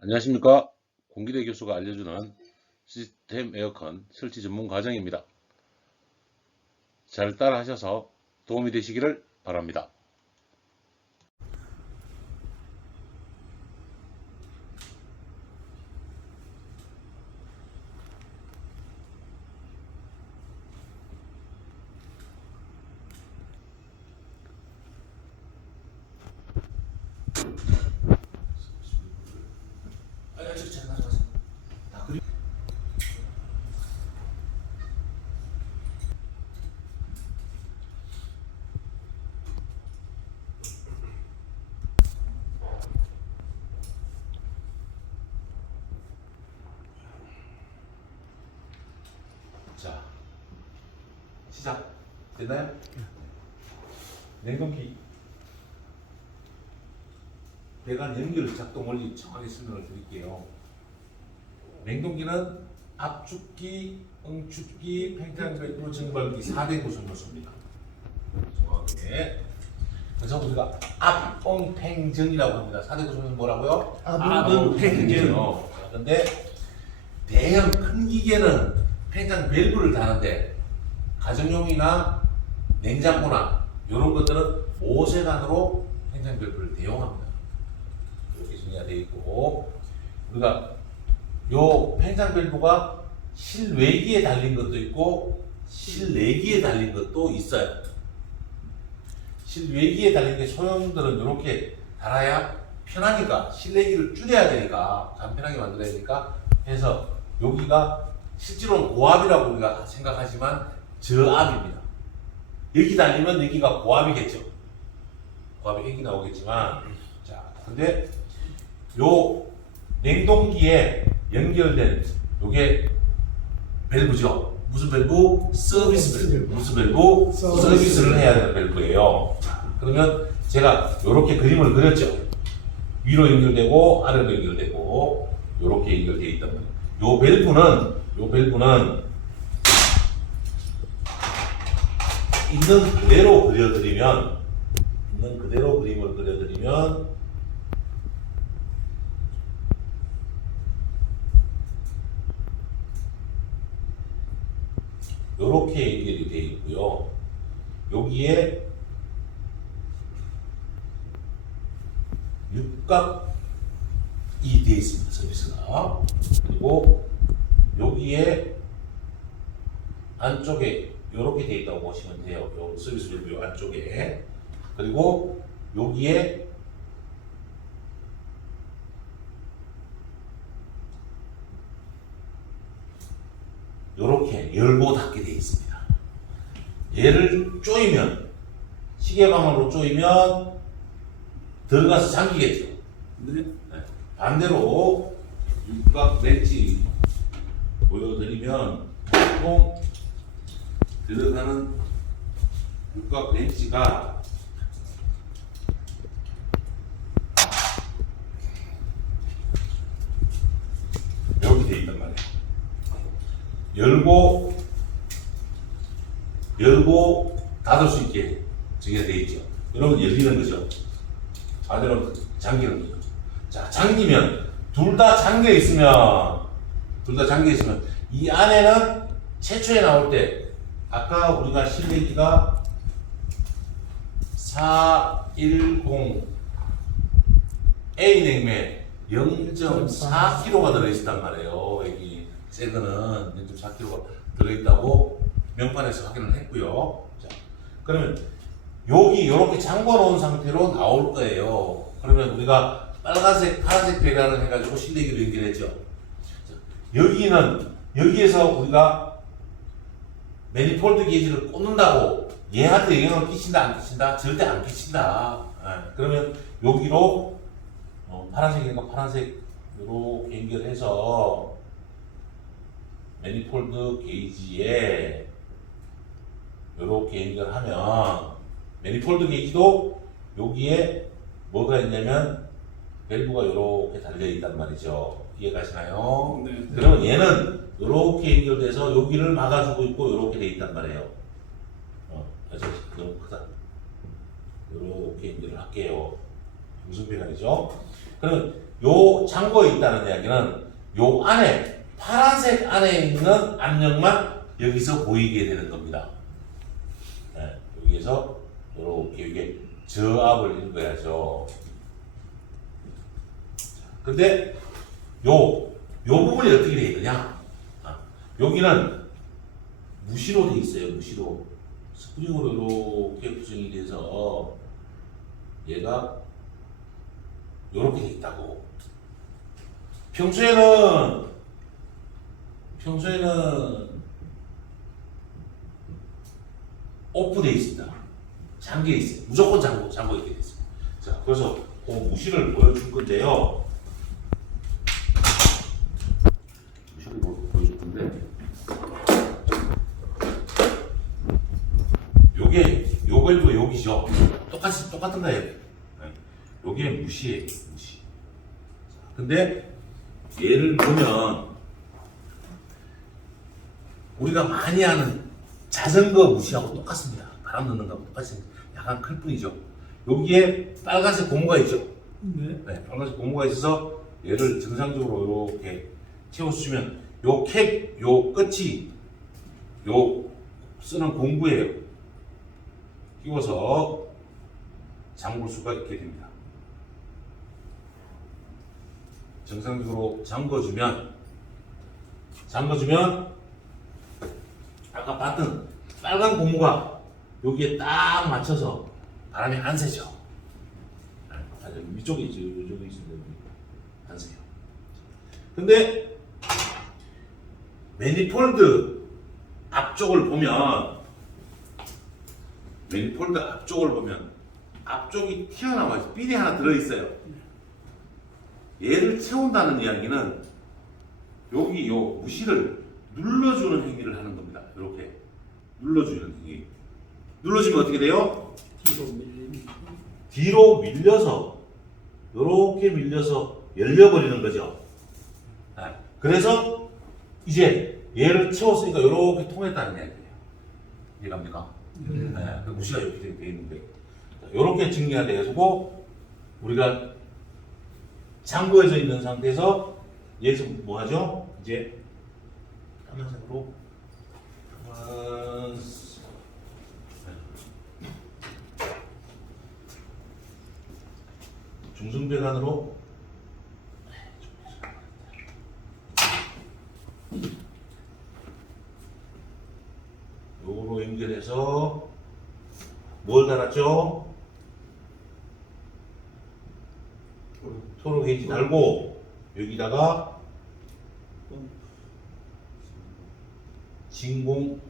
안녕하십니까. 공기대 교수가 알려주는 시스템 에어컨 설치 전문 과정입니다. 잘 따라 하셔서 도움이 되시기를 바랍니다. 자, 시작. 됐나요? 냉동기 배관 연결 작동 원리 정확하게 설명을 드릴게요. 냉동기는 압축기, 응축기, 팽창 증발기 4대 구성 요소입니다. 정확하게. 그래서 우리가 압응팽전이라고 합니다. 4대 구성은 뭐라고요? 압응팽전. 그런데 대형 큰 기계는 팽창 밸브를 다는데 가정용이나 냉장고나 이런 것들은 모세관으로 팽창 밸브를 대용합니다. 이렇게 정리가 되어 있고, 우리가 요 팽창 밸브가 실외기에 달린 것도 있고 실내기에 달린 것도 있어요. 실외기에 달린 게 소형들은 이렇게 달아야 편하니까, 실내기를 줄여야 되니까 간편하게 만들어야 되니까 해서 여기가 실제로는 고압이라고 우리가 생각하지만 저압입니다. 여기 달리면 여기가 고압이겠죠. 고압이 핵이 나오겠지만, 자, 근데 요 냉동기에 연결된 요게 밸브죠. 무슨 밸브? 서비스 밸브. 무슨 밸브? 서비스를 해야 되는 밸브예요. 그러면 제가 요렇게 그림을 그렸죠. 위로 연결되고 아래로 연결되고 요렇게 연결되어 있단 말이에요. 요 밸브는 있는 그대로 그려드리면, 그림을 그려드리면 요렇게 연결이 되어 있고요. 여기에 육각이 되어 있습니다. 서비스가. 그리고 여기에 안쪽에 요렇게 되어 있다고 보시면 돼요. 요 서비스 밸브 안쪽에. 그리고 여기에 요렇게 열고 닫게 되어 있습니다. 얘를 조이면, 시계방으로 조이면 들어가서 잠기겠죠. 네. 반대로 육각 렌치 보여드리면, 보통 들어가는 육각 렌치가 여기 되어 있단 말이에요. 열고 닫을 수 있게 정의가 되어 있죠. 여러분, 열리는 거죠. 반대로 잠기는 거죠. 자, 잠기면, 둘 다 잠겨 있으면 이 안에는 최초에 나올 때 아까 우리가 실내기가 410 A 냉매 0.4kg가 들어있단 말이에요. 여기 새 거는 0.4kg가 들어있다고 명판에서 확인을 했고요. 자, 그러면 여기 이렇게 잠궈 놓은 상태로 나올 거예요. 그러면 우리가 빨간색, 파란색 배관을 해가지고 실내기로 연결했죠. 자, 여기에서 우리가 매니폴드 게이지를 꽂는다고 얘한테 영향을 끼친다, 안 끼친다? 절대 안 끼친다. 그러면 여기로 파란색이니까 파란색으로 연결해서 매니폴드 게이지에 이렇게 연결하면, 매니폴드 게이지도 여기에 뭐가 있냐면 밸브가 이렇게 달려 있단 말이죠. 이해가시나요? 네. 그러면 얘는 이렇게 연결돼서 여기를 막아주고 있고 이렇게 돼 있단 말이에요. 너무 크다. 이렇게 연결을 할게요. 무슨 배관이죠? 그러면 요 잠궈 있다는 이야기는 요 안에 파란색 안에 있는 압력만 여기서 보이게 되는 겁니다. 네, 여기에서 이렇게 이게 저압을 읽어야죠. 근데 요 부분이 어떻게 되어 있느냐? 여기는 무시로 되어 있어요. 무시로 스프링으로 이렇게 구성이 돼서 얘가 이렇게 되어 있다고. 평소에는 오픈되어 있습니다. 잠겨 있어요. 무조건 잠궈 있게 되어 있습니다. 자, 그래서 그 무시를 보여줄 건데요. 무시를 보여줄 건데, 요 밸브 여기죠. 똑같은 거예요. 요게 무시예요. 무시. 근데 얘를 보면 우리가 많이 하는 자전거 무시하고 똑같습니다. 바람 넣는 거하고 똑같습니다. 약간 클 뿐이죠. 여기에 빨간색 고무가 있죠. 네, 빨간색 고무가 있어서 얘를 정상적으로 이렇게 채워주시면 요 끝이 요 쓰는 공구예요. 끼워서 잠글 수가 있게 됩니다. 정상적으로 잠궈주면 아까 봤던 빨간 고무가 여기에 딱 맞춰서 바람이 안 새죠. 위쪽에 있죠. 이쪽에 있으면 안 새요. 근데 매니폴드 앞쪽을 보면 앞쪽이 튀어나와서 삘이 하나 들어있어요. 얘를 채운다는 이야기는 여기 요 무시를 눌러주는 행위를 하는 겁니다. 이렇게 눌러주는 행위. 눌러주면 어떻게 돼요? 뒤로 밀려서 이렇게 밀려서 열려버리는 거죠. 그래서 이제 얘를 채웠으니까 이렇게 통했다는 이야기예요. 이해갑니까? 네. 그 무시가 이렇게 되어 있는데 이렇게 정리가 되고 우리가 잠궈져 있는 상태에서 얘에서 뭐 하죠? 이제 까만색으로 중성배관으로 요거로 연결해서 뭘 달았죠? 토로 게이지 달고 여기다가 진공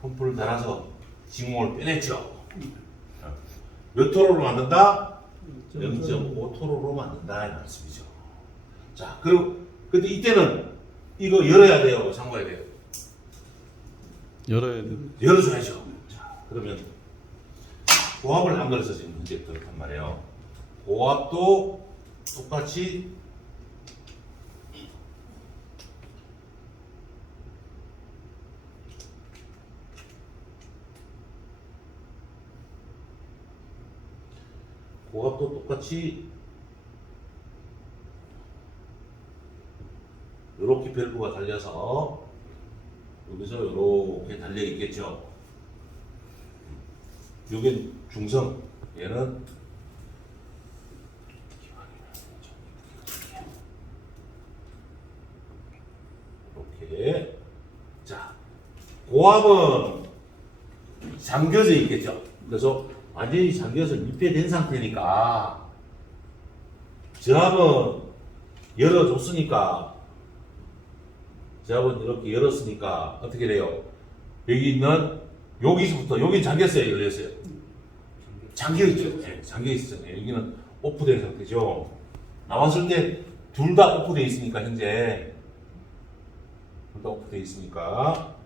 펌프를 달아서 진공을 빼냈죠. 몇 토로로 만든다? 0.5 토로로 만든다 이 말씀이죠. 자, 그리고 근데 이때는 이거 열어야 돼요, 잠궈야 돼요? 열어야 돼. 열어줘야죠. 자, 그러면 고압을 한 걸서 지금 현재 들었단 말이에요. 고압도 똑같이 이렇게 밸브가 달려서 여기서 이렇게 달려 있겠죠. 여긴 중성, 얘는 이렇게. 자, 고압은 잠겨져 있겠죠. 그래서 완전히 잠겨서密閉된 상태니까 저압은 열어줬으니까 저압은 이렇게 열었으니까 어떻게 돼요? 여기 있는 여기서부터 여긴 잠겼어요, 열렸어요? 잠겨있죠. 네, 잠겨있었잖아요. 여기는 오프된 상태죠. 나왔을 때 둘 다 오프되어 있으니까 현재 둘 다 오프되어 있으니까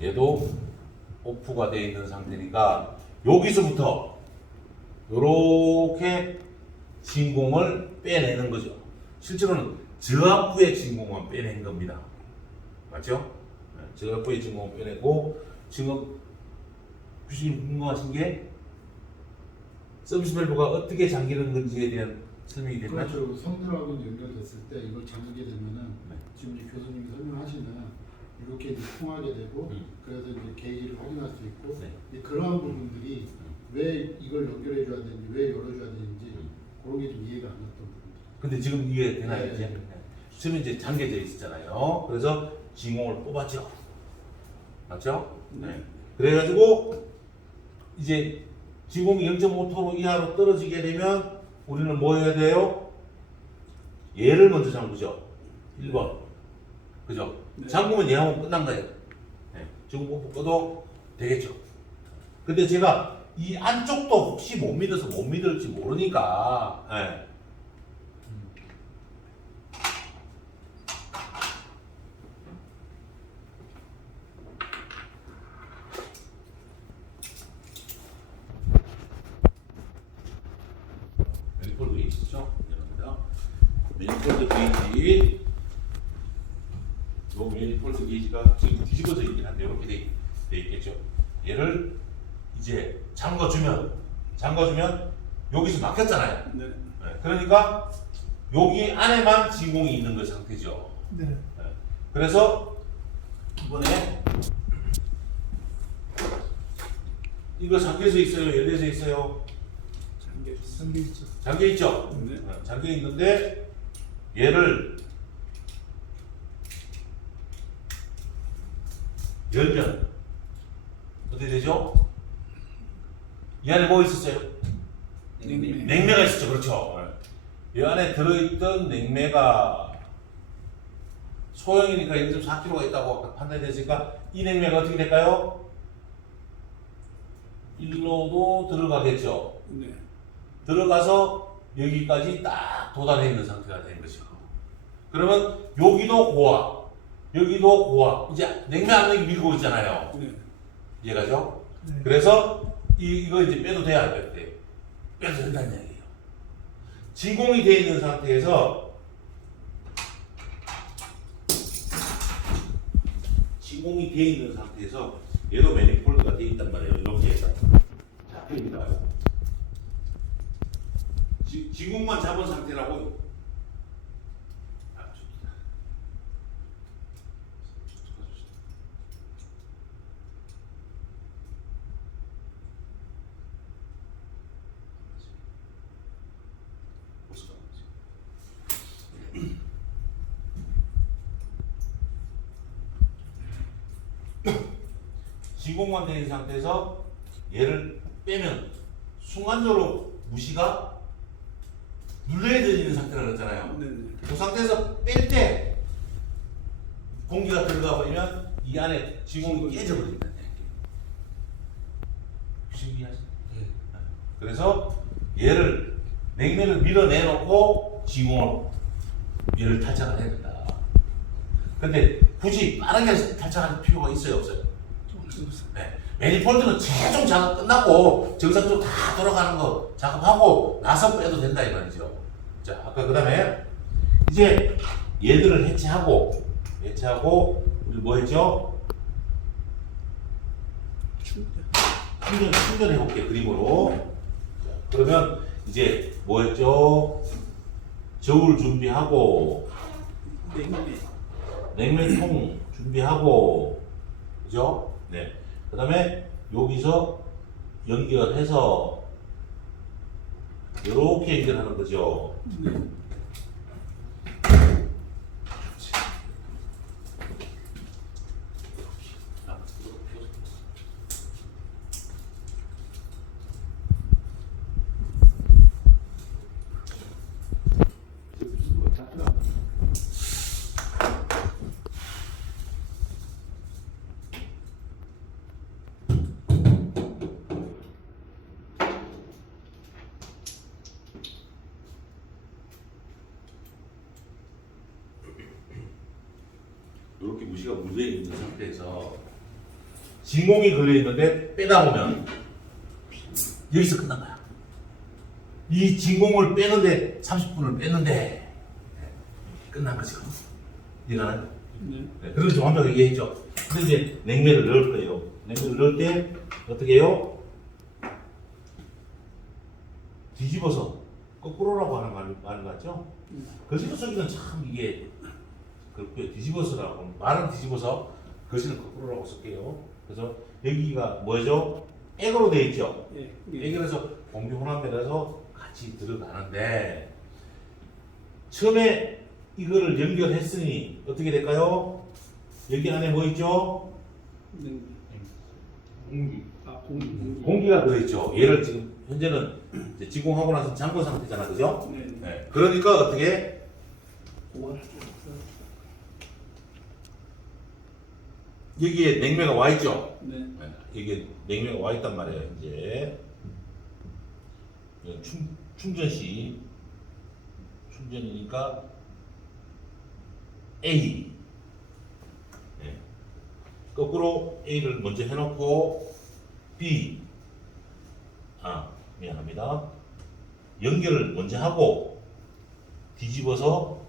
얘도 오프가 되어 있는 상태니까 여기서부터 이렇게 진공을 빼내는 거죠. 실제로는 저압 후에 진공만 빼낸 겁니다. 맞죠? 저압 후에 진공을 빼내고 지금 교수님 궁금하신 게 서비스 밸브가 어떻게 잠기는 건지에 대한 설명이 됐나요? 그렇죠. 성들하고 연결됐을 때 이걸 잠그게 되면은 네. 지금 이제 교수님이 설명하시는 이렇게 이제 통하게 되고 그래서 이제 게이지를 확인할 수 있고 네. 이제 그러한 부분들이 왜 이걸 연결해 줘야 되는지 왜 열어줘야 되는지 그런 게 좀 이해가 안 갔던 부분들. 근데 지금 이게 되나요? 네. 이제? 지금 이제 잠겨져 있었잖아요. 그래서 진공을 뽑았죠. 맞죠? 네. 그래가지고 이제 진공이 0.5토로 이하로 떨어지게 되면 우리는 뭐 해야 돼요? 얘를 먼저 잠그죠. 1번. 그죠? 네. 잠그면 얘하고 끝난 거예요. 네. 진공 뽀뽀 꺼도 되겠죠. 근데 제가 이 안쪽도 혹시 못 믿어서 못 믿을지 모르니까 네. 매니폴드 게이지죠? 여러분들 매니폴드 게이지 요 매니폴드 게이지가 지금 뒤집어져 있긴 한데 이렇게 돼 있겠죠? 얘를 이제 잠궈주면 여기서 막혔잖아요. 네. 네, 그러니까 여기 안에만 진공이 있는 그 상태죠. 네. 네, 그래서 이번에 이거 잠겨져 있어요? 열려져 있어요? 잠겨 있죠. 잠겨 있죠? 네. 잠겨 있는데 얘를 열면 어떻게 되죠? 이 안에 뭐 있었어요? 냉매가 있었죠. 그렇죠. 이 안에 들어있던 냉매가 소형이니까 1.4kg가 있다고 아까 판단이 됐으니까 이 냉매가 어떻게 될까요? 일로도 들어가겠죠. 네. 들어가서 여기까지 딱 도달해 있는 상태가 된 거죠. 그러면 여기도 고압, 여기도 고압. 이제 냉매 압력이 밀고 있잖아요. 네. 이해가죠? 네. 그래서 이거 이제 빼도 돼야 안 빼도 돼? 빼도 된다는 얘기예요. 진공이 되어 있는 상태에서 진공이 되어 있는 상태에서 얘도 매니폴드가 되어 있단 말이에요. 이렇게 해서 잡힙니다. 진공만 잡은 상태라고. 아, 좋다. 진공만 되어 있는 상태에서 얘를 빼면 순간적으로 무시가 눌려져 있는 상태라 그랬잖아요. 네. 그 상태에서 뺄 때 공기가 들어가 버리면 이 안에 진공이 깨져버린다는 얘기예요. 신기하죠? 네. 그래서 얘를 냉면을 밀어내놓고 진공을 얘를 탈착을 해야 된다. 근데 굳이 빠르게 탈착할 필요가 있어요, 없어요? 네. 매니폴드는 최종 작업 끝나고 정상적으로 다 돌아가는 거 작업하고 나서 빼도 된다 이 말이죠. 자, 아까 그 다음에 이제 얘들을 해체하고 우리 뭐 했죠? 충전해 볼게요, 그림으로. 자, 그러면 이제 뭐 했죠? 저울 준비하고 냉면통 준비하고, 그죠? 네. 그 다음에 여기서 연결해서 이렇게 연결하는 거죠. 이렇게 무시가 물려 있는 상태에서 진공이 걸려 있는데 빼다 보면 여기서 끝난 거야. 이 진공을 빼는데 30분을 뺐는데 끝난 거죠. 이해가나요? 네. 네, 그걸 좀 완벽하게 이해했죠. 근데 이제 냉매를 넣을 거예요. 냉매를 넣을 때 어떻게 해요? 뒤집어서 거꾸로라고 하는 말 같죠? 거실 쓰기는 참 이게 그렇고요. 뒤집어서라고 말은 뒤집어서 거실은 거꾸로라고 쓸게요. 그래서 여기가 뭐죠? 액으로 되어 있죠. 예. 액이라서 공기 혼합면에서 같이 들어가는데 처음에 이거를 연결했으니 어떻게 될까요? 여기 안에 뭐 있죠? 네. 공기. 아, 공기. 공기가 들어있죠. 얘를 지금 현재는 이제 지공하고 나서 잠궈 상태잖아, 그죠? 네. 네. 그러니까 어떻게 고갈. 여기에 냉매가 와 있죠. 네. 네. 이게 냉매가 와 있단 말이에요. 이제 충전 시 충전이니까 A. 네. 거꾸로 A를 먼저 해놓고 B. 미안합니다. 연결을 먼저 하고 뒤집어서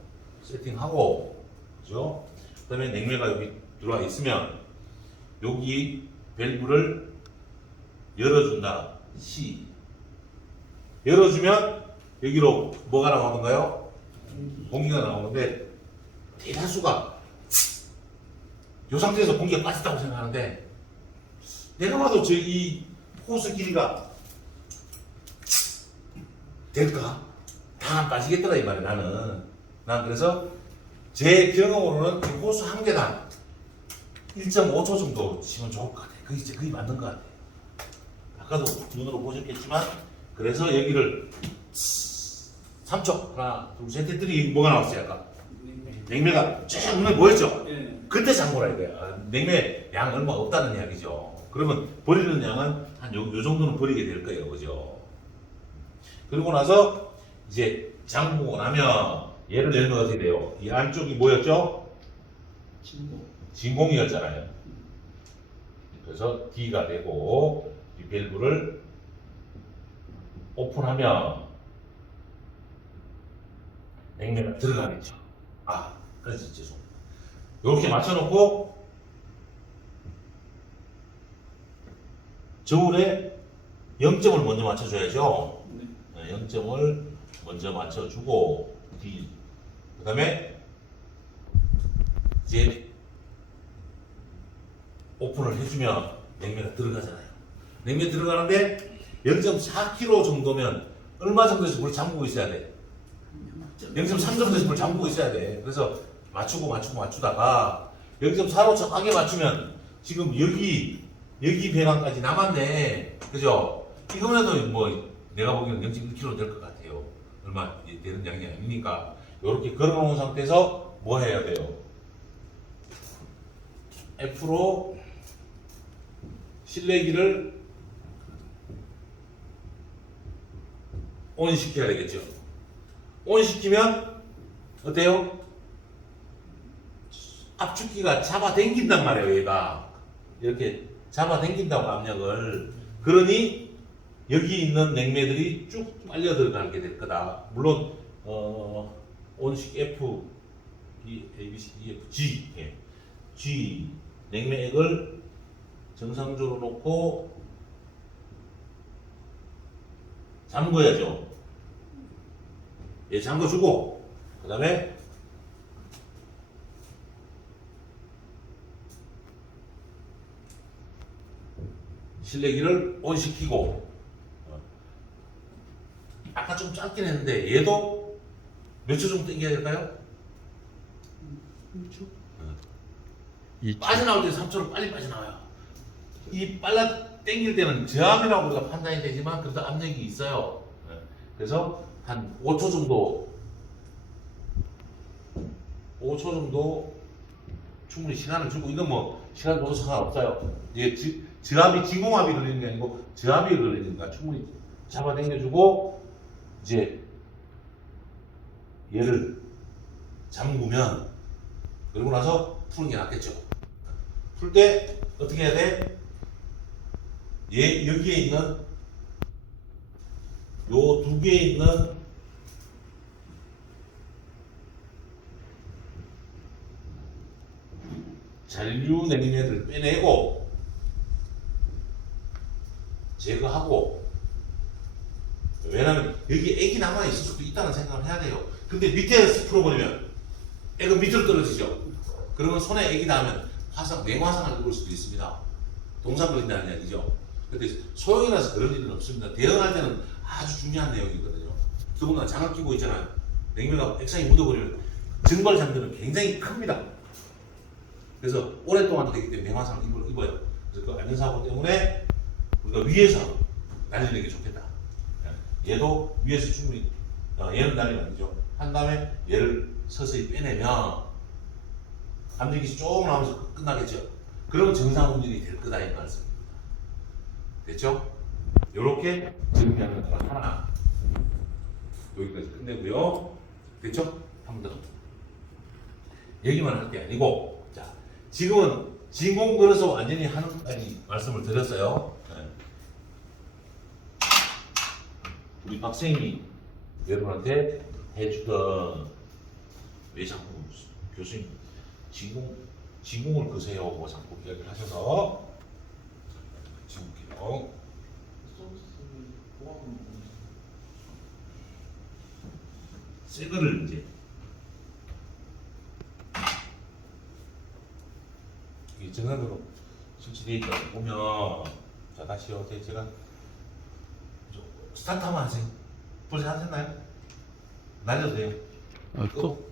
세팅하고, 그죠? 그 다음에 냉매가 여기 들어와 있으면 여기 밸브를 열어준다. C. 열어주면 여기로 뭐가 나오는가요? 공기가 나오는데 대다수가 이 상태에서 공기가 빠졌다고 생각하는데 내가 봐도 이 호스 길이가 될까? 다 안 빠지겠더라 이 말이야 나는. 난 그래서 제 경험으로는 이 호수 한 개당 1.5초 정도 치면 좋을 것 같아. 그게 진짜 거의 맞는 것 같아. 아까도 눈으로 보셨겠지만 그래서 여기를 3초 하나 둘 셋 했더니 뭐가 나왔어요 아까? 냉매가 쭉 눈에 보였죠? 예. 그때 잠궈라 이거야. 냉매 양 얼마 없다는 이야기죠. 그러면 버리는 양은 한 요 정도는 버리게 될 거예요, 그죠? 그리고 나서 이제 잠그고 나면 얘를 열면 어떻게 돼요? 이 안쪽이 뭐였죠? 진공. 진공이었잖아요. 그래서 D가 되고 이 밸브를 오픈하면 냉매가 들어가겠죠. 그래서 죄송합니다. 이렇게 맞춰놓고 저울에 0점을 먼저 맞춰줘야죠. 네. 0점을 먼저 맞춰주고 그 다음에 이제 오픈을 해주면 냉매가 들어가잖아요. 냉매 들어가는데 0.4kg 정도면 얼마 정도에서 물 잠그고 있어야 돼? 0.3 정도에서 물 잠그고 있어야 돼. 그래서 맞추다가 0.4로 정확하게 맞추면 지금 여기 배관까지 남았네. 그죠? 이거라도 뭐 내가 보기에는 0.1kg 될 것 같아요. 얼마 되는 양이 아니니까. 이렇게 걸어놓은 상태에서 뭐 해야 돼요? F로 실내기를 온 시켜야 되겠죠. 온 시키면 어때요? 압축기가 잡아당긴단 말이에요. 얘가 이렇게 잡아당긴다고 압력을. 그러니 여기 있는 냉매들이 쭉 빨려 들어가게 될 거다. 물론 온식 F, B, A, B, C, D, F, G, G 냉매액을 정상적으로 놓고 잠궈야죠. 얘 잠궈주고 그 다음에 실내기를 온시키고 아까 좀 짧긴 했는데 얘도 몇 초 정도 당겨야 될까요? 1초? 빠져나올 때 3초로 빨리 빠져나와요. 이 빨라 당길 때는 저압이라고 우리가 판단이 되지만 그래도 압력이 있어요. 그래서 한 5초 정도 충분히 시간을 주고, 이건 뭐 시간 줘도 상관없어요. 이게 저압이 진공압이 걸리는 게 아니고 저압이 걸리니까 충분히 잡아당겨주고 이제 얘를 잠그면, 그리고 나서 푸는 게 낫겠죠. 풀 때 어떻게 해야 돼? 얘 여기에 있는 요 두 개에 있는 잔류 냉매를 빼내고 제거하고, 왜냐면 여기 액이 남아 있을 수도 있다는 생각을 해야 돼요. 근데 밑에서 풀어버리면 액은 밑으로 떨어지죠. 그러면 손에 액이 닿으면 냉화상을 입을 수도 있습니다. 동상 걸린다는 이야기죠. 근데 소형이 라서 그런 일은 없습니다. 대응할 때는 아주 중요한 내용이거든요. 더군다나 장갑 끼고 있잖아요. 냉면하고 액상이 묻어버리면 증발 장면은 굉장히 큽니다. 그래서 오랫동안 되기 때문에 냉화상을 입어요. 그래서 그 안전사고 때문에 우리가 위에서 날리는 게 좋겠다. 얘도 위에서 충분히 얘는 날리면 안 되죠. 한 다음에 얘를 서서히 빼내면 감정기시 조금 나오면서 끝나겠죠. 그러면 정상 운전이 될 거다 이 말씀입니다. 됐죠? 요렇게 정리하는 거가 하나. 여기까지 끝내고요. 됐죠? 한 번 더. 얘기만 할 게 아니고, 자, 지금은 진공 걸어서 완전히 하는 것까지 말씀을 드렸어요. 네. 우리 박생이 여러분한테 해주던 왜 자꾸 교수님 진공을 끄세요 하고 자꾸 이야기를 하셔서 지울게요. 새 거를 이제 이 정상으로 설치되어 있다고 보면, 자 다시요. 제가 스타트 한번 하세요. 벌써 하셨나요? 날려도 돼요. 또